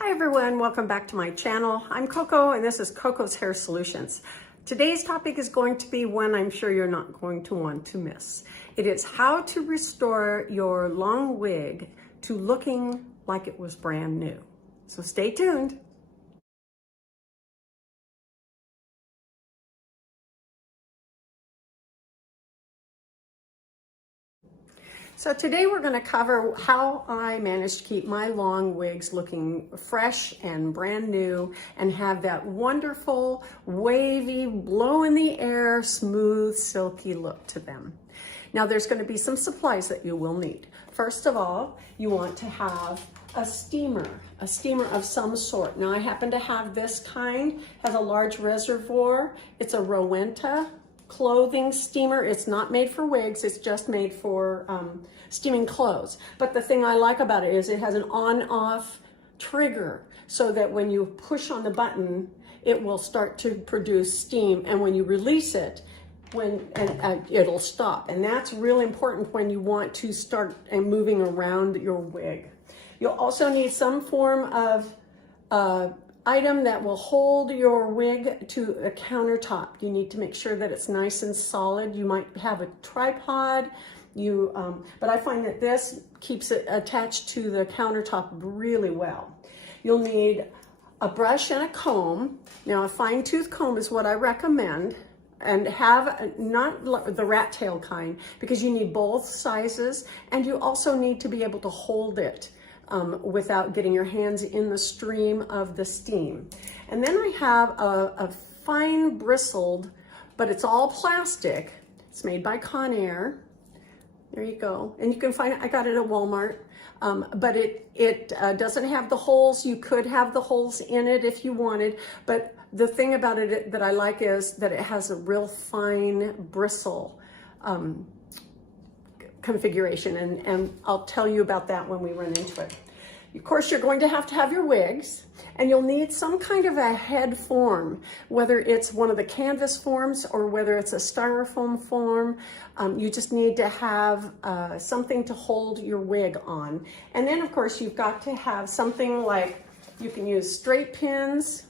Hi everyone, welcome back to my channel. I'm Coco and this is Coco's Hair Solutions. Today's topic is going to be one I'm sure you're not going to want to miss. It is how to restore your long wig to looking like it was brand new. So stay tuned. So today we're going to cover how I managed to keep my long wigs looking fresh and brand new and have that wonderful, wavy, blow in the air, smooth, silky look to them. Now there's going to be some supplies that you will need. First of all, you want to have a steamer of some sort. Now I happen to have this kind, has a large reservoir. It's a Rowenta clothing steamer. It's not made for wigs, it's just made for steaming clothes. But the thing I like about it is it has an on-off trigger so that when you push on the button, it will start to produce steam, and when you release it, it'll stop. And that's really important when you want to start moving around your wig. You'll also need some form of item that will hold your wig to a countertop. You need to make sure that it's nice and solid. You might have a tripod, but I find that this keeps it attached to the countertop really well. You'll need a brush and a comb. Now a fine tooth comb is what I recommend, and have not the rat tail kind, because you need both sizes, and you also need to be able to hold it without getting your hands in the stream of the steam. And then I have a fine bristled, but it's all plastic. It's made by Conair. There you go. And you can find it, I got it at Walmart. But it doesn't have the holes. You could have the holes in it if you wanted, but the thing about it that I like is that it has a real fine bristle configuration, and I'll tell you about that when we run into it. Of course, you're going to have your wigs, and you'll need some kind of a head form, whether it's one of the canvas forms or whether it's a styrofoam form. You just need to have something to hold your wig on. And then of course you've got to have something like, you can use straight pins.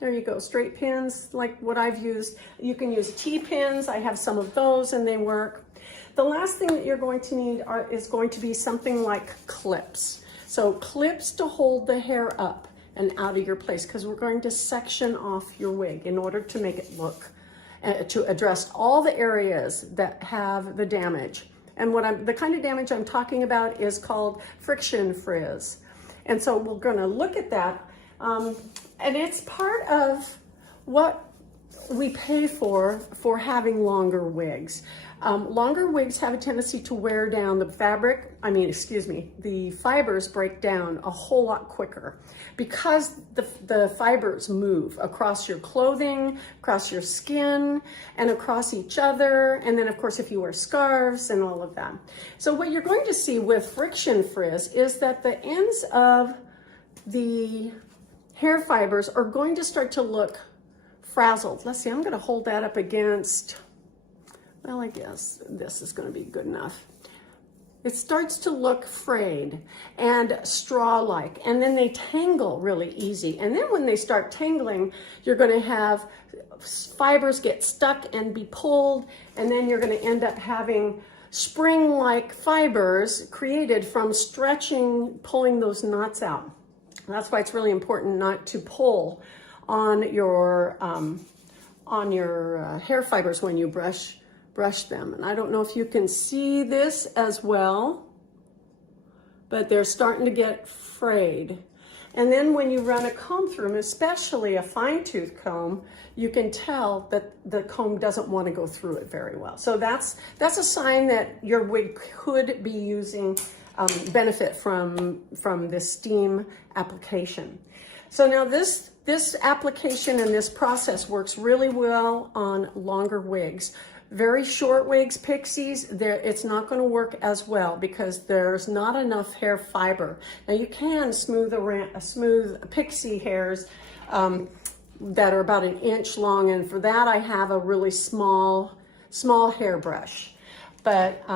There you go, straight pins like what I've used. You can use T-pins. I have some of those and they work. The last thing that you're going to need is going to be something like clips. So clips to hold the hair up and out of your place, because we're going to section off your wig in order to make it look, to address all the areas that have the damage. And the kind of damage I'm talking about is called friction frizz. And so we're going to look at that. And it's part of what we pay for having longer wigs. Longer wigs have a tendency to wear down. The fibers break down a whole lot quicker because the fibers move across your clothing, across your skin, and across each other. And then of course, if you wear scarves and all of that. So what you're going to see with friction frizz is that the ends of the hair fibers are going to start to look frazzled. Let's see, I'm going to hold that up against, well, I guess this is going to be good enough. It starts to look frayed and straw-like, and then they tangle really easy. And then when they start tangling, you're going to have fibers get stuck and be pulled, and then you're going to end up having spring-like fibers created from stretching, pulling those knots out. That's why it's really important not to pull on your hair fibers when you brush them. And I don't know if you can see this as well, but they're starting to get frayed. And then when you run a comb through them, especially a fine tooth comb, you can tell that the comb doesn't want to go through it very well. So that's a sign that your wig could be using benefit from this steam application. So now this application and this process works really well on longer wigs. Very short wigs, pixies, it's not going to work as well because there's not enough hair fiber. Now you can smooth pixie hairs that are about 1 inch long, and for that I have a really small hairbrush. but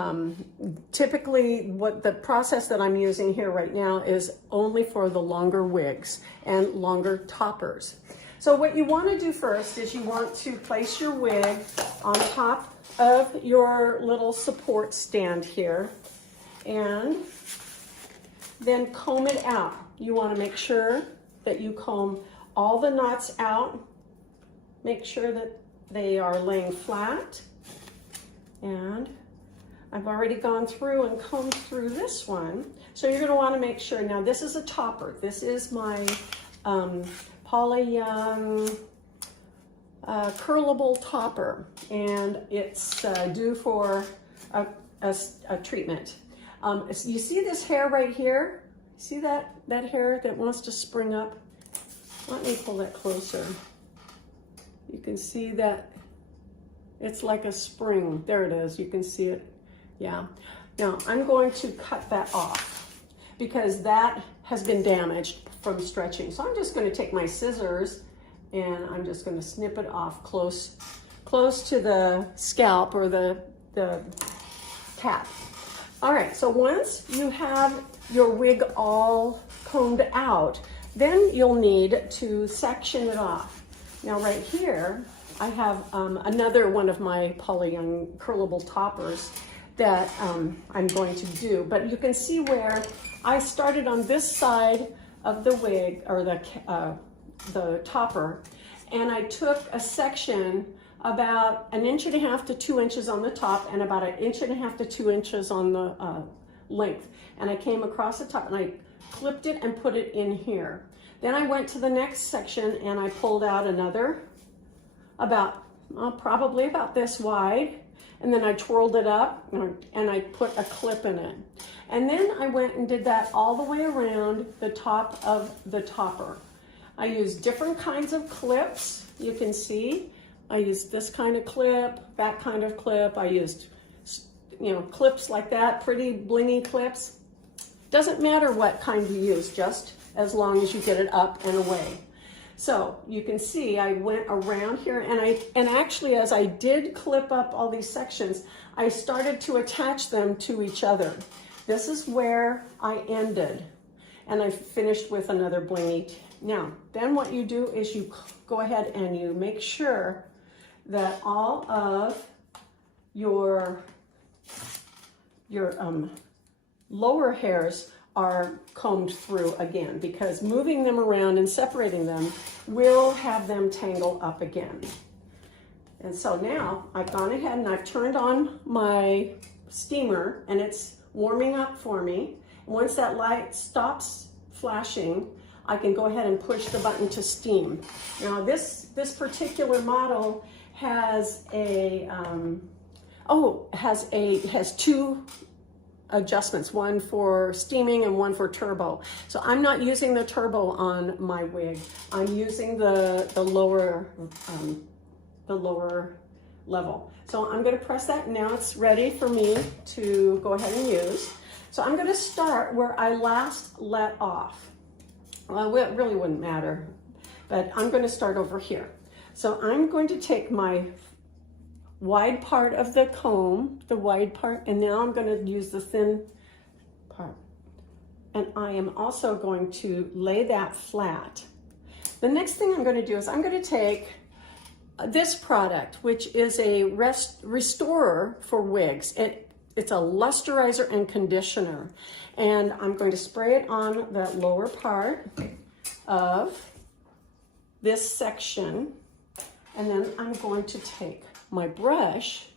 typically what the process that I'm using here right now is only for the longer wigs and longer toppers. So what you want to do first is you want to place your wig on top of your little support stand here, and then comb it out. You want to make sure that you comb all the knots out. Make sure that they are laying flat. And I've already gone through and combed through this one. So you're going to want to make sure. Now this is a topper. This is my Paula Young curlable topper, and it's due for a treatment. You see this hair right here? See that hair that wants to spring up? Let me pull that closer. You can see that it's like a spring. There it is. You can see it. Yeah. Now I'm going to cut that off because that has been damaged from stretching. So I'm just going to take my scissors and I'm just going to snip it off close to the scalp or the cap. All right, so once you have your wig all combed out, then you'll need to section it off. Now right here, I have another one of my Paula Young curlable toppers that I'm going to do, but you can see where I started on this side of the wig, or the topper, and I took a section about 1.5 inches to 2 inches on the top and about 1.5 inches to 2 inches on the length. And I came across the top and I clipped it and put it in here. Then I went to the next section and I pulled out another about, probably about this wide. And then I twirled it up and I put a clip in it. And then I went and did that all the way around the top of the topper. I used different kinds of clips, you can see. I used this kind of clip, that kind of clip. I used, clips like that, pretty blingy clips. Doesn't matter what kind you use, just as long as you get it up and away. So you can see I went around here and actually as I did clip up all these sections, I started to attach them to each other. This is where I ended, and I finished with another blingy. Now, then what you do is you go ahead and you make sure that all of your lower hairs are combed through again, because moving them around and separating them will have them tangle up again. And so now I've gone ahead and I've turned on my steamer and it's warming up for me. Once that light stops flashing, I can go ahead and push the button to steam. Now this particular model has has two adjustments, one for steaming and one for turbo. So I'm not using the turbo on my wig. I'm using the lower level. So I'm going to press that. Now it's ready for me to go ahead and use. So I'm going to start where I last let off. Well, it really wouldn't matter, but I'm going to start over here. So I'm going to take my wide part of the comb, the wide part, and now I'm going to use the thin part. And I am also going to lay that flat. The next thing I'm going to do is I'm going to take this product, which is a restorer for wigs. It's a lusterizer and conditioner. And I'm going to spray it on that lower part of this section. And then I'm going to take my brush,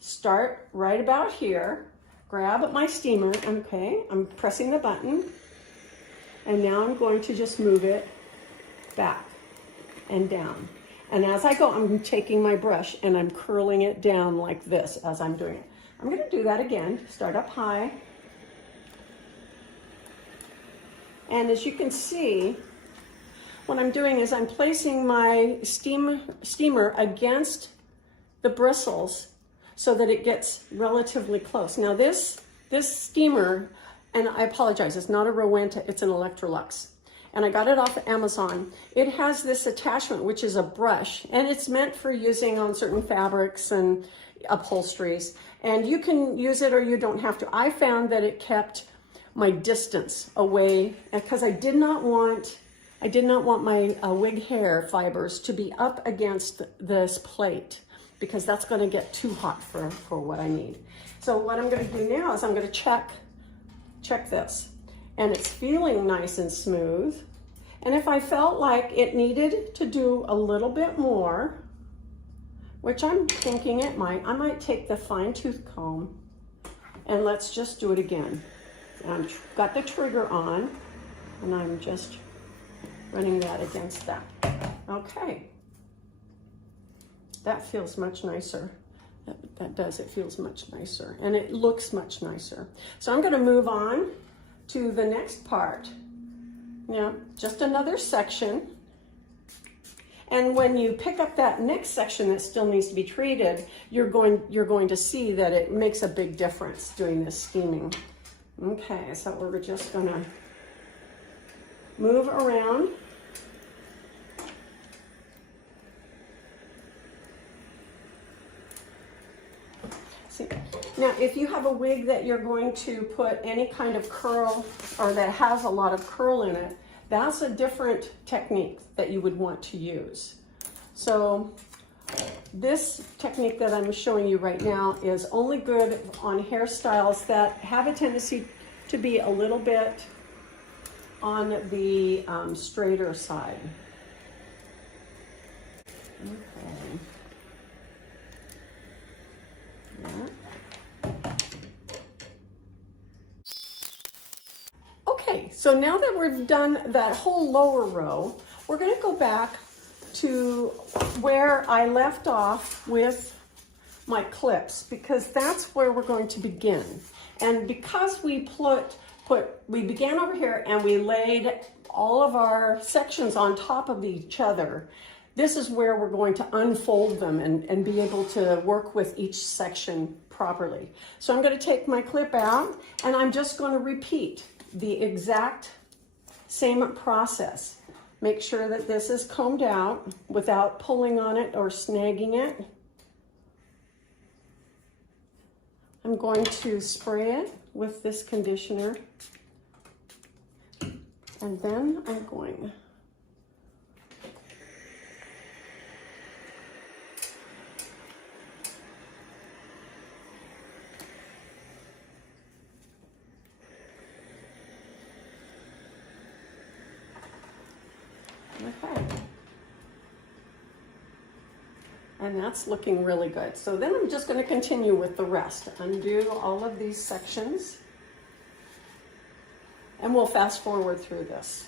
start right about here, grab my steamer, okay, I'm pressing the button, and now I'm going to just move it back and down. And as I go, I'm taking my brush and I'm curling it down like this as I'm doing it. I'm going to do that again, start up high. And as you can see, what I'm doing is I'm placing my steamer against the bristles so that it gets relatively close. Now this steamer, and I apologize, it's not a Rowenta, it's an Electrolux. and I got it off of Amazon. It has this attachment, which is a brush, and it's meant for using on certain fabrics and upholsteries. And you can use it or you don't have to. I found that it kept my distance away because I did not want my wig hair fibers to be up against this plate, because that's going to get too hot for what I need. So what I'm going to do now is I'm going to check this, and it's feeling nice and smooth. And if I felt like it needed to do a little bit more, which I'm thinking it might, I might take the fine tooth comb and let's just do it again. And I've got the trigger on, and I'm just running that against that. Okay. That feels much nicer. That does, it feels much nicer, and it looks much nicer. So I'm gonna move on to the next part. Now, just another section. And when you pick up that next section that still needs to be treated, you're going to see that it makes a big difference doing this steaming. Okay, so we're just gonna move around. See, now if you have a wig that you're going to put any kind of curl, or that has a lot of curl in it, that's a different technique that you would want to use. So this technique that I'm showing you right now is only good on hairstyles that have a tendency to be a little bit on the straighter side. Okay. Okay, so now that we've done that whole lower row, we're going to go back to where I left off with my clips, because that's where we're going to begin. And because we began over here and we laid all of our sections on top of each other, this is where we're going to unfold them and be able to work with each section properly. So I'm going to take my clip out, and I'm just going to repeat the exact same process. Make sure that this is combed out without pulling on it or snagging it. I'm going to spray it with this conditioner, and then I'm going okay. And that's looking really good. So then I'm just going to continue with the rest. Undo all of these sections, and we'll fast forward through this.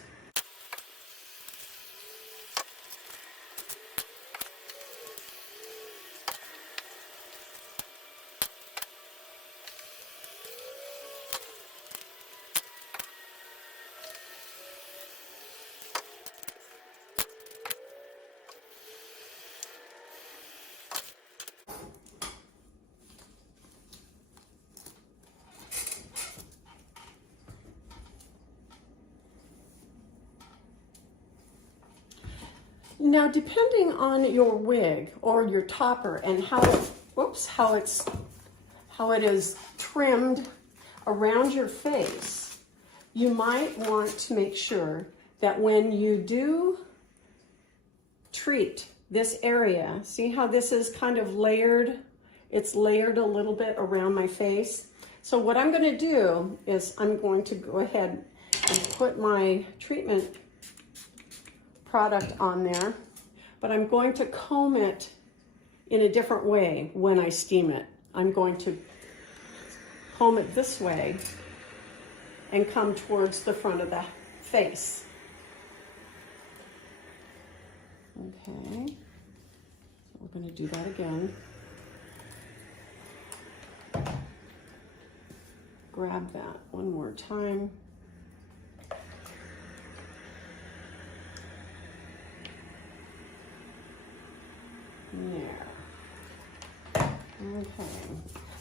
Now, depending on your wig or your topper and how it is trimmed around your face, you might want to make sure that when you do treat this area, see how this is kind of layered? It's layered a little bit around my face. So what I'm going to do is I'm going to go ahead and put my treatment product on there, but I'm going to comb it in a different way when I steam it. I'm going to comb it this way and come towards the front of the face. Okay, so we're going to do that again. Grab that one more time. There. Okay.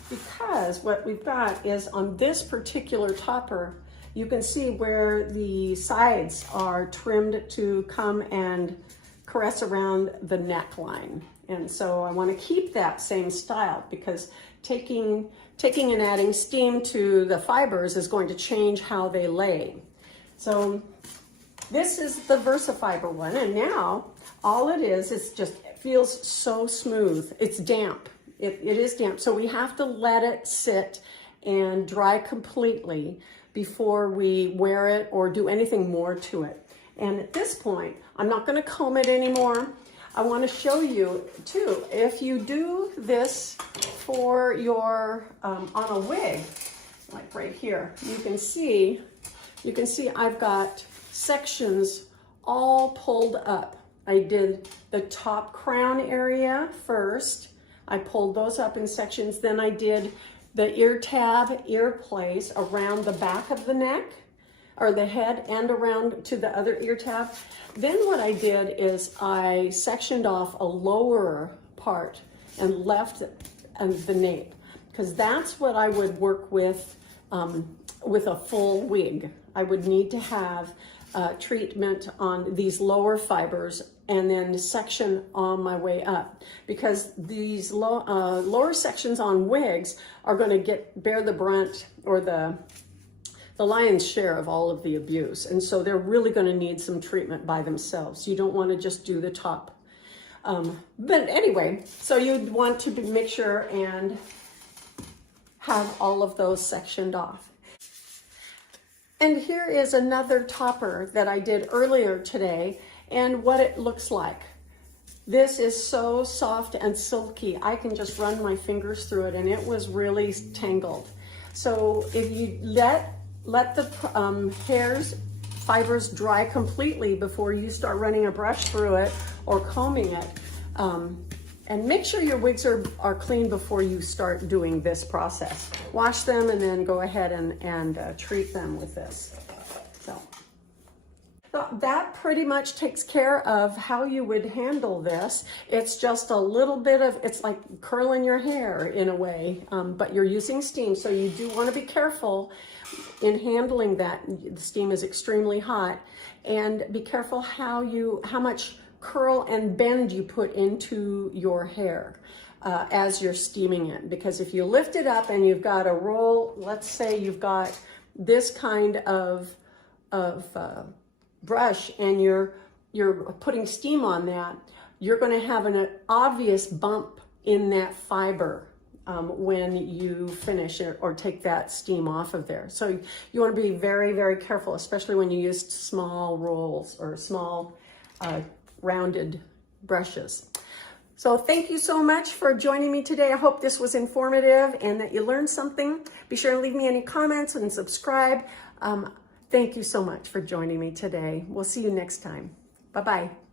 Because what we've got is on this particular topper, you can see where the sides are trimmed to come and caress around the neckline. And so I want to keep that same style, because taking and adding steam to the fibers is going to change how they lay. So this is the VersaFiber one, and now all it is just, it feels so smooth. It's damp. It is damp, so we have to let it sit and dry completely before we wear it or do anything more to it. And at this point, I'm not going to comb it anymore. I want to show you too, if you do this for your on a wig, like right here, you can see I've got sections all pulled up. I did the top crown area first. I pulled those up in sections. Then I did the ear tab, ear place around the back of the neck, or the head, and around to the other ear tab. Then what I did is I sectioned off a lower part and left the nape, because that's what I would work with a full wig. I would need to have treatment on these lower fibers and then section on my way up, because these lower sections on wigs are going to bear the brunt, or the lion's share of all of the abuse. And so they're really going to need some treatment by themselves. You don't want to just do the top. But anyway, so you'd want to make sure and have all of those sectioned off. And here is another topper that I did earlier today, and what it looks like. This is so soft and silky. I can just run my fingers through it, and it was really tangled. So if you let the fibers dry completely before you start running a brush through it or combing it, and make sure your wigs are clean before you start doing this process. Wash them and then go ahead and treat them with this. So that pretty much takes care of how you would handle this. It's just a little bit of, it's like curling your hair in a way, but you're using steam, so you do want to be careful in handling that. The steam is extremely hot, and be careful how much curl and bend you put into your hair as you're steaming it, because if you lift it up and you've got a roll, let's say you've got this kind of brush and you're putting steam on that, you're going to have an obvious bump in that fiber when you finish it or take that steam off of there. So you want to be very, very careful, especially when you use small rolls or small rounded brushes. So thank you so much for joining me today. I hope this was informative and that you learned something. Be sure to leave me any comments and subscribe. Thank you so much for joining me today. We'll see you next time. Bye-bye.